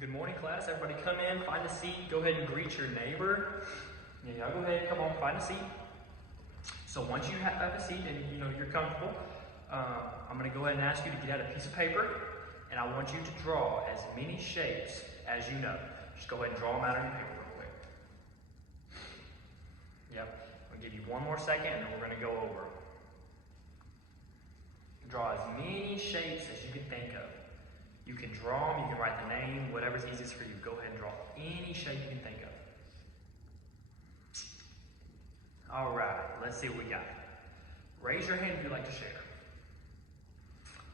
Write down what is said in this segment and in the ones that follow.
Good morning, class. Everybody come in, find a seat, go ahead and greet your neighbor. Yeah, y'all go ahead, come on, find a seat. So once you have a seat and you're comfortable, I'm gonna go ahead and ask you to get out a piece of paper, and I want you to draw as many shapes as you know. Just go ahead and draw them out on your paper real quick. Yep, I'm gonna give you one more second and then we're gonna go over. Draw as many shapes as you can think of. You can draw them, you can write the name, whatever's easiest for you. Go ahead and draw any shape you can think of. All right, let's see what we got. Raise your hand if you'd like to share.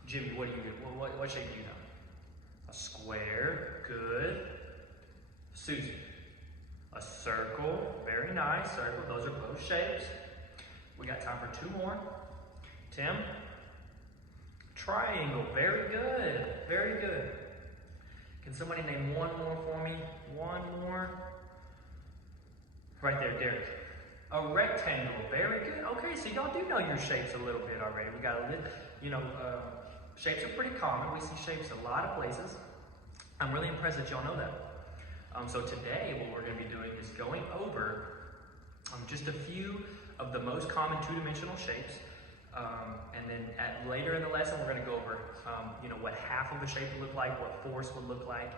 Jimmy, what shape do you know? A square, good. Susie, a circle, very nice, circle. Those are both shapes. We got time for two more. Tim, triangle, very good, very good. Can somebody name one more for me? One more. Right there, Derek. A rectangle, very good. Okay, so y'all do know your shapes a little bit already. We got a little, shapes are pretty common. We see shapes a lot of places. I'm really impressed that y'all know that. So today, what we're gonna be doing is going over just a few of the most common two-dimensional shapes. And then later in the lesson, we're going to go over, what half of a shape would look like, what fourths would look like.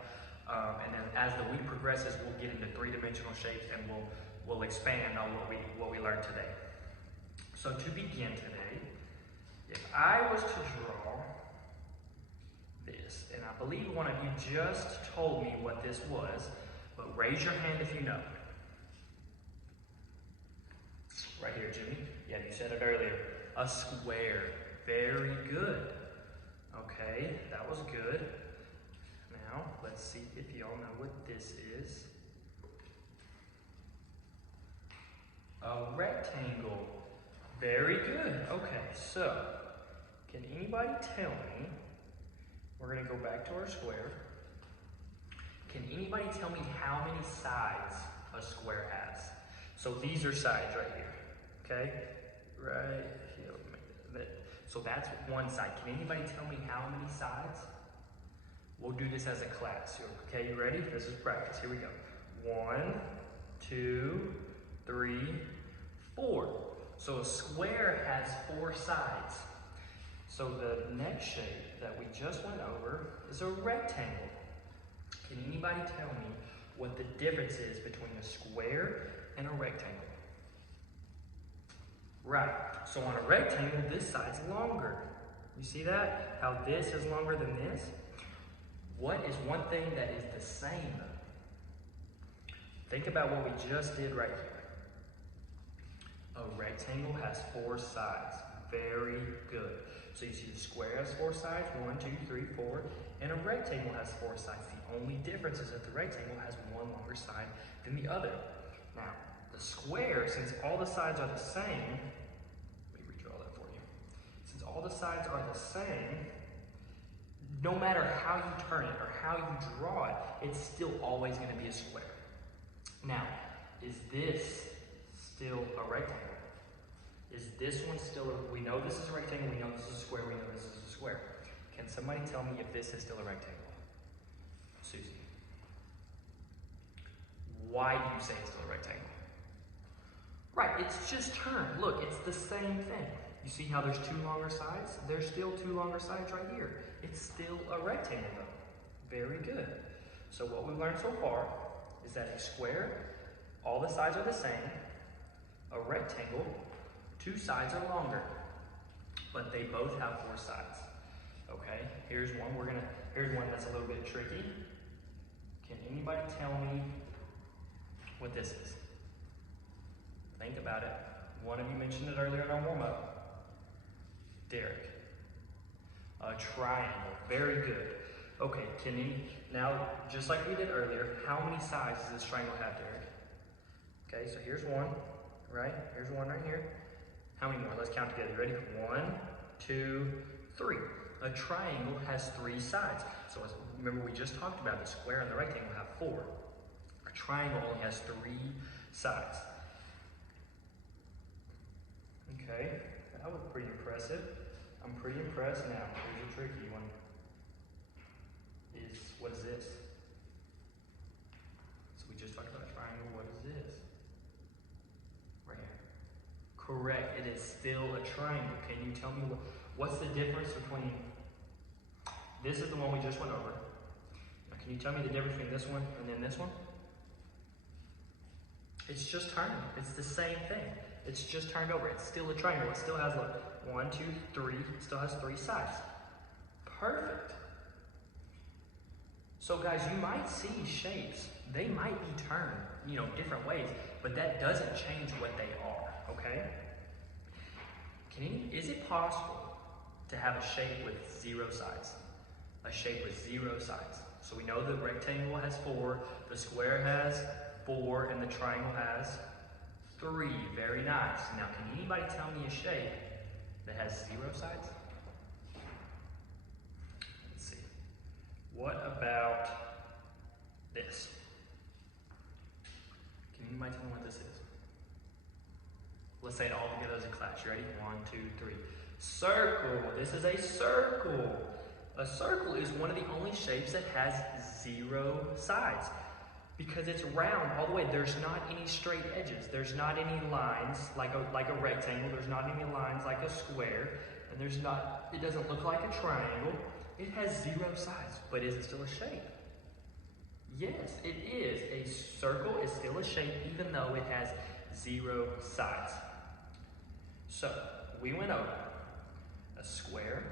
And then as the week progresses, we'll get into three-dimensional shapes and we'll expand on what we learned today. So to begin today, if I was to draw this, and I believe one of you just told me what this was, but raise your hand if you know. Right here, Jimmy. Yeah, you said it earlier. A square, very good. Okay, that was good. Now, let's see if y'all know what this is. A rectangle, very good. Okay, so, can anybody tell me, we're gonna go back to our square. Can anybody tell me how many sides a square has? So these are sides right here, okay? Right here. So that's one side. Can anybody tell me how many sides? We'll do this as a class. Okay, you ready? This is practice. Here we go. 1, 2, 3, 4. So a square has 4 sides. So the next shape that we just went over is a rectangle. Can anybody tell me what the difference is between a square and a rectangle? Right, so on a rectangle, this side's longer. You see that? How this is longer than this? What is one thing that is the same? Think about what we just did right here. A rectangle has 4 sides. Very good. So you see the square has 4 sides, 1, 2, 3, 4, and a rectangle has 4 sides. The only difference is that the rectangle has one longer side than the other. Now, the square, since all the sides are the same, let me redraw that for you. Since all the sides are the same, no matter how you turn it or how you draw it, it's still always going to be a square. Now, is this still a rectangle? Is this one still we know this is a rectangle, we know this is a square, we know this is a square. Can somebody tell me if this is still a rectangle? Susie. Why do you say it's still a rectangle? Right, it's just turned. Look, it's the same thing. You see how there's 2 longer sides? There's still 2 longer sides right here. It's still a rectangle though. Very good. So what we've learned so far is that a square, all the sides are the same. A rectangle, 2 sides are longer, but they both have 4 sides. Okay, here's one that's a little bit tricky. Can anybody tell me what this is? Think about it. One of you mentioned it earlier in our warm-up. Derek. A triangle. Very good. Okay, now, just like we did earlier, how many sides does this triangle have, Derek? Okay, so here's one, right? Here's one right here. How many more? Let's count together. Ready? 1, 2, 3. A triangle has 3 sides. So remember, we just talked about the square and the rectangle have 4. A triangle only has 3 sides. Okay, that was pretty impressive. I'm pretty impressed now. Here's a tricky one. What is this? Correct, it is still a triangle. Can you tell me what's the difference between, this is the one we just went over. Now, can you tell me the difference between this one and then this one? It's just turned. It's the same thing. It's just turned over. It's still a triangle. It still has, look, 1, 2, 3. It still has 3 sides. Perfect. So guys, you might see shapes. They might be turned, different ways, but that doesn't change what they are, okay? Is it possible to have a shape with 0 sides? A shape with 0 sides. So we know the rectangle has 4, the square has 4, and the triangle has 3. Very nice. Now, can anybody tell me a shape that has 0 sides? Let's see. What about this? Can anybody tell me what this is? Let's say it all together as a class. You ready? 1, 2, 3. Circle. This is a circle. A circle is one of the only shapes that has 0 sides because it's round all the way. There's not any straight edges. There's not any lines like a rectangle. There's not any lines like a square. And it doesn't look like a triangle. It has 0 sides, but is it still a shape? Yes, it is. A circle is still a shape even though it has 0 sides. So, we went over a square,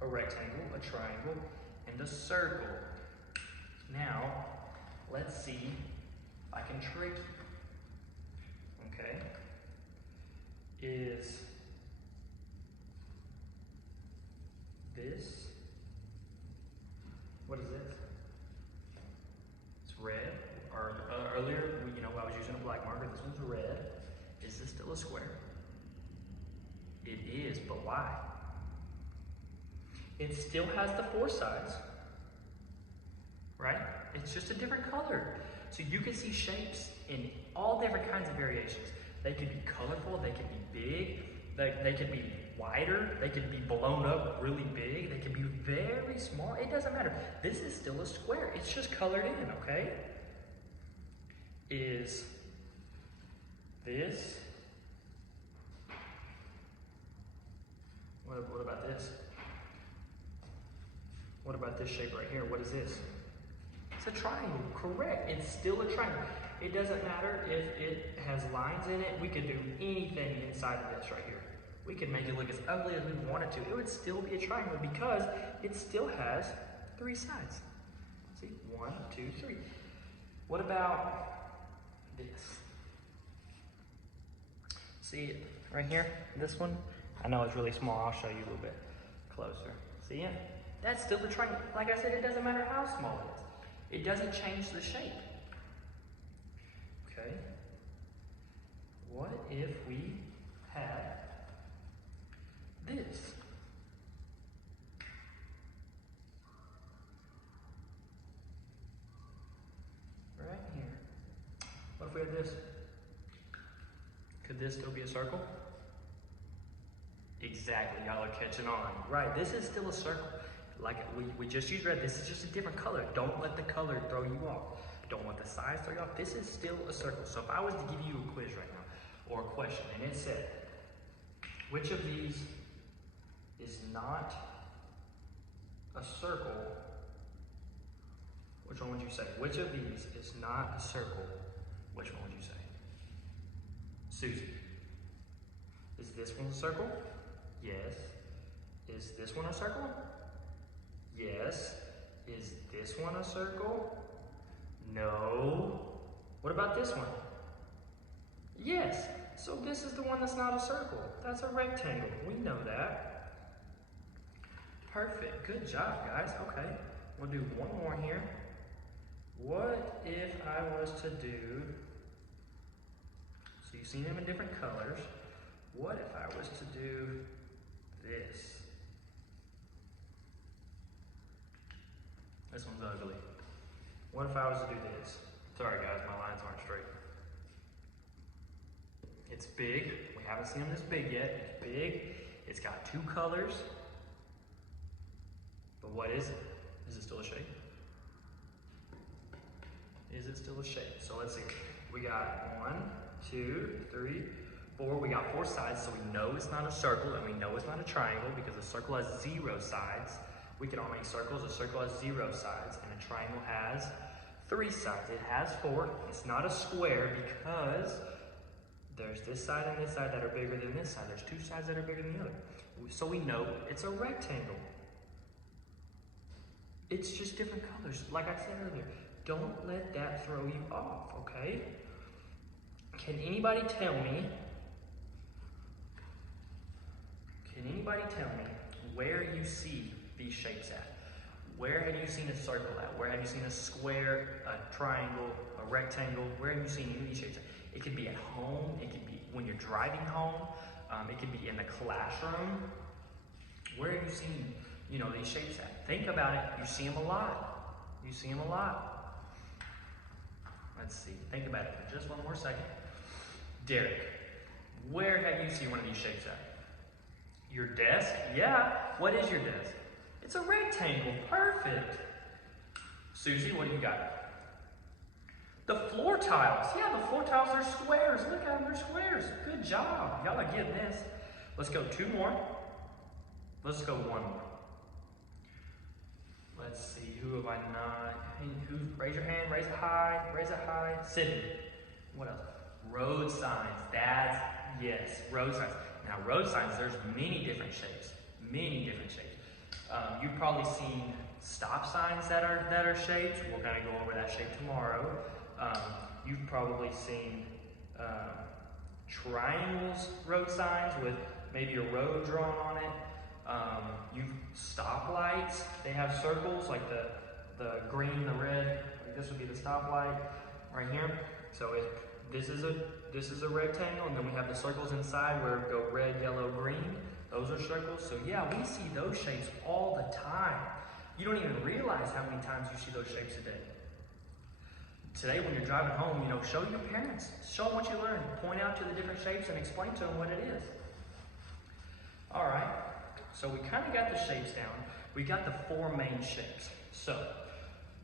a rectangle, a triangle, and a circle. Now, let's see if I can trick you. Okay? Is this, what is this? It's red. Earlier, I was using a black marker. This one's red. Is this still a square? It is, but why? It still has the 4 sides, right? It's just a different color. So you can see shapes in all different kinds of variations. They could be colorful, they could be big, they could be wider, they could be blown up really big, they could be very small. It doesn't matter. This is still a square. It's just colored in, okay? Is this, what about this? What about this shape right here? What is this? It's a triangle, correct. It's still a triangle. It doesn't matter if it has lines in it. We could do anything inside of this right here. We could make it look as ugly as we wanted to. It would still be a triangle because it still has 3 sides. See, 1, 2, 3. What about this? See it right here? This one? I know it's really small. I'll show you a little bit closer. See it? That's still a triangle. Like I said, it doesn't matter how small it is. It doesn't change the shape. Okay? What if we had this? Right here. What if we had this? Could this still be a circle? Exactly, y'all are catching on. Right, this is still a circle. Like we just used red, this is just a different color. Don't let the color throw you off. Don't let the size throw you off. This is still a circle. So if I was to give you a quiz right now, or a question, and it said, which of these is not a circle, which one would you say? Which of these is not a circle, which one would you say? Susie. Is this one a circle? Yes. Is this one a circle? Yes. Is this one a circle? No. What about this one? Yes. So this is the one that's not a circle. That's a rectangle. We know that. Perfect. Good job, guys. Okay. We'll do one more here. What if I was to do, so you've seen them in different colors. What if I was to do this? This one's ugly. What if I was to do this? Sorry guys, my lines aren't straight. It's big. We haven't seen them this big yet. It's big. It's got 2 colors. But what is it? Is it still a shape? Is it still a shape? So let's see. We got 1, 2, 3, We got 4 sides, so we know it's not a circle and we know it's not a triangle because a circle has 0 sides. We can all make circles. A circle has 0 sides and a triangle has 3 sides. It has 4. It's not a square because there's this side and this side that are bigger than this side. There's 2 sides that are bigger than the other. So we know it's a rectangle. It's just different colors. Like I said earlier, don't let that throw you off, okay? Can anybody tell me where you see these shapes at? Where have you seen a circle at? Where have you seen a square, a triangle, a rectangle? Where have you seen any of these shapes at? It could be at home. It could be when you're driving home. It could be in the classroom. Where have you seen, these shapes at? Think about it. You see them a lot. You see them a lot. Let's see. Think about it for just one more second. Derek, where have you seen one of these shapes at? Your desk? Yeah. What is your desk? It's a rectangle. Perfect. Susie, what do you got? The floor tiles. Yeah, the floor tiles are squares. Look at them, they're squares. Good job. Y'all are getting this. Let's go 2 more. Let's go 1 more. Let's see, who have I not? Raise your hand, raise it high, raise it high. Sydney. What else? Road signs. Yes, road signs. Now, road signs, there's many different shapes. Many different shapes. You've probably seen stop signs that are shapes. We're going to go over that shape tomorrow. You've probably seen triangles, road signs with maybe a road drawn on it. Stoplights, they have circles like the green, the red. Like this would be the stoplight right here. So this is a rectangle, and then we have the circles inside where it go red, yellow, green. Those are circles. So yeah, we see those shapes all the time. You don't even realize how many times you see those shapes a day. Today, when you're driving home, show your parents. Show them what you learned. Point out to the different shapes and explain to them what it is. All right, so we kind of got the shapes down. We got the 4 main shapes. So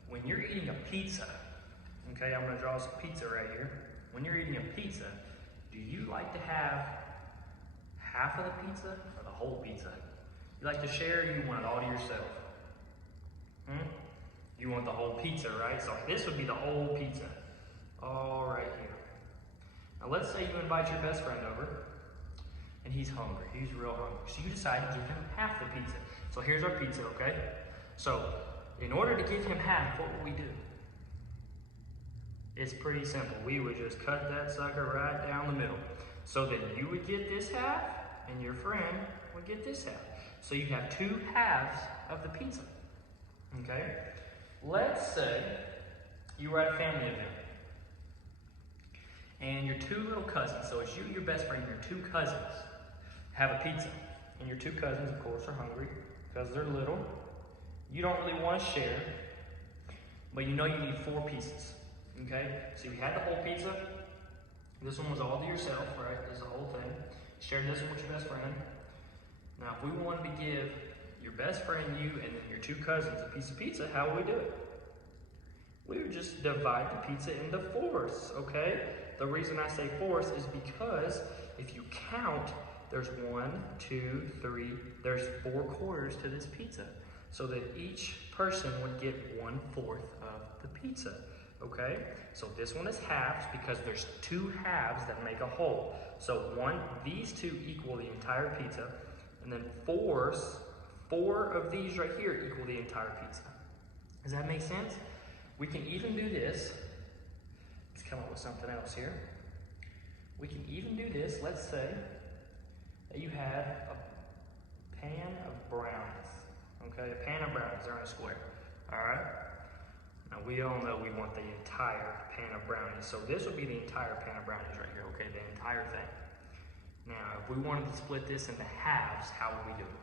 when you're eating a pizza, okay, I'm going to draw some pizza right here. When you're eating a pizza, do you like to have half of the pizza or the whole pizza? You like to share, or you want it all to yourself? You want the whole pizza, right? So this would be the whole pizza. All right here. Now let's say you invite your best friend over and he's hungry. He's real hungry. So you decide to give him half the pizza. So here's our pizza, okay? So in order to give him half, what would we do? It's pretty simple. We would just cut that sucker right down the middle. So then you would get this half and your friend would get this half. So you have 2 halves of the pizza, okay? Let's say you were at a family event and your 2 little cousins, so it's you, your best friend, and your 2 cousins have a pizza. And your 2 cousins, of course, are hungry because they're little. You don't really want to share, but you know you need 4 pieces, okay? So you had the whole pizza. This one was all to yourself, right? This is the whole thing. Shared this one with your best friend. Now, if we wanted to give your best friend, you, and then your 2 cousins a piece of pizza, how would we do it? We would just divide the pizza into 4ths, okay? The reason I say 4ths is because if you count, there's 1, 2, 3, there's 4 quarters to this pizza. So that each person would get 1/4 of the pizza, okay? So this one is halves because there's 2 halves that make a whole. So these 2 equal the entire pizza, and then 4 of these right here equal the entire pizza. Does that make sense? We can even do this. Let's come up with something else here. We can even do this. Let's say that you had a pan of brownies. Okay, a pan of brownies, they're in a square. All right? Now we all know we want the entire pan of brownies. So this would be the entire pan of brownies right here, okay, the entire thing. Now, if we wanted to split this into halves, how would we do it?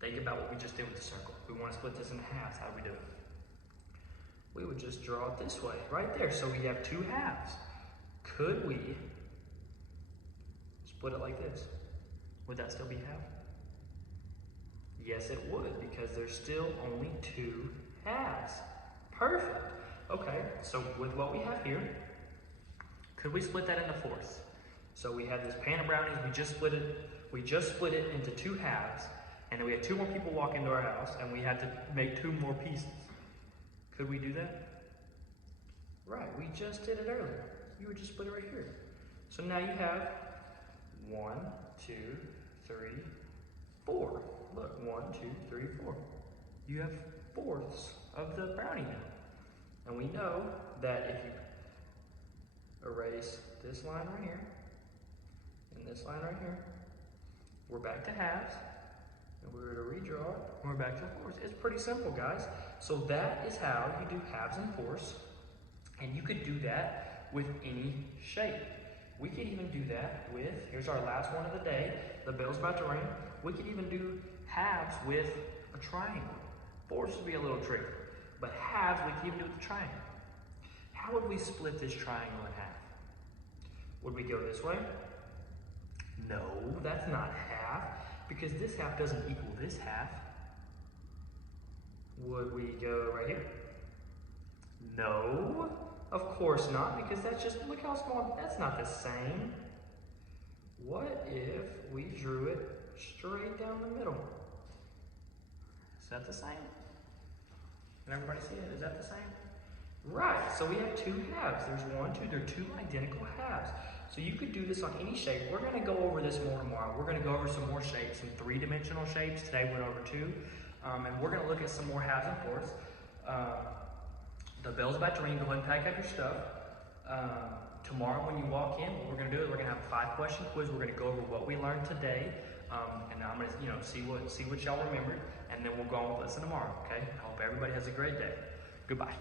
Think about what we just did with the circle. If we want to split this into halves, how do we do it? We would just draw it this way, right there. So we have 2 halves. Could we split it like this? Would that still be half? Yes, it would, because there's still only 2 halves. Perfect. Okay, so with what we have here, could we split that into 4ths? So we had this pan of brownies, we just split it into 2 halves, and then we had 2 more people walk into our house, and we had to make 2 more pieces. Could we do that? Right, we just did it earlier. You would just split it right here. So now you have 1, 2, 3, 4. Look, 1, 2, 3, 4. You have 4ths of the brownie now. And we know that if you erase this line right here, and this line right here, we're back to halves. And we're to redraw it, and we're back to 4ths. It's pretty simple, guys. So that is how you do halves and 4ths. And you could do that with any shape. We could even do that with, here's our last one of the day. The bell's about to ring. We could even do halves with a triangle. 4ths would be a little tricky, but halves we could even do with a triangle. How would we split this triangle in half? Would we go this way? No, that's not half, because this half doesn't equal this half. Would we go right here? No, of course not, because that's just, look how small, that's not the same. What if we drew it straight down the middle? Is that the same? Can everybody see it? Is that the same? Right, so we have 2 halves. There's 1, 2, they're 2 identical halves. So you could do this on any shape. We're gonna go over this more tomorrow. We're gonna go over some more shapes, some 3-dimensional shapes. Today we went over 2. And we're gonna look at some more halves and 4ths. The bell's about to ring, go ahead and pack up your stuff. Tomorrow when you walk in, what we're gonna do is we're gonna have a 5-question quiz. We're gonna go over what we learned today. And I'm gonna see what y'all remembered, and then we'll go on with lesson tomorrow, okay? I hope everybody has a great day. Goodbye.